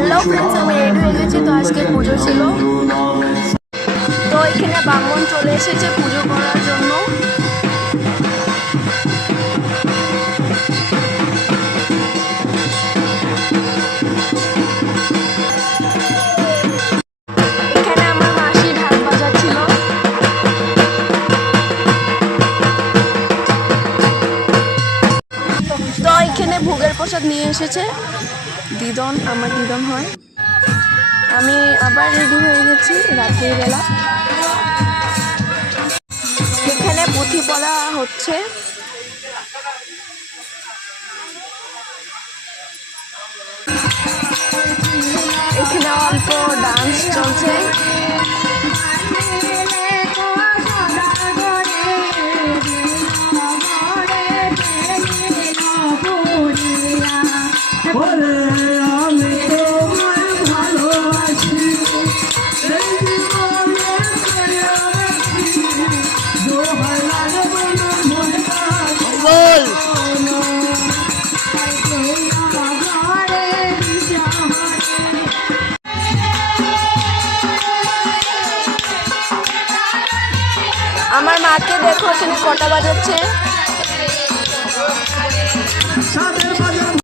Hello friends, আমি ready হয়ে গেছি। তো আজকে পুজো ছিল, তো এখানে ব্রাহ্মণ চলে এসেছে পুজো করার জন্য। এখানে আমার মাসি ঢাক বাজাচ্ছিল। তো এখানে ভোগের প্রসাদ নিয়ে এসেছে দিদন, আমার দিদন হয়। আমি আবার রেডি হয়ে গেছি রাত্রির বেলা। এখানে পুঁথি পড়া হচ্ছে। এখানে অল্প ডান্স চলছে। আমার মাকে দেখো এখানে কটা বাজাচ্ছে।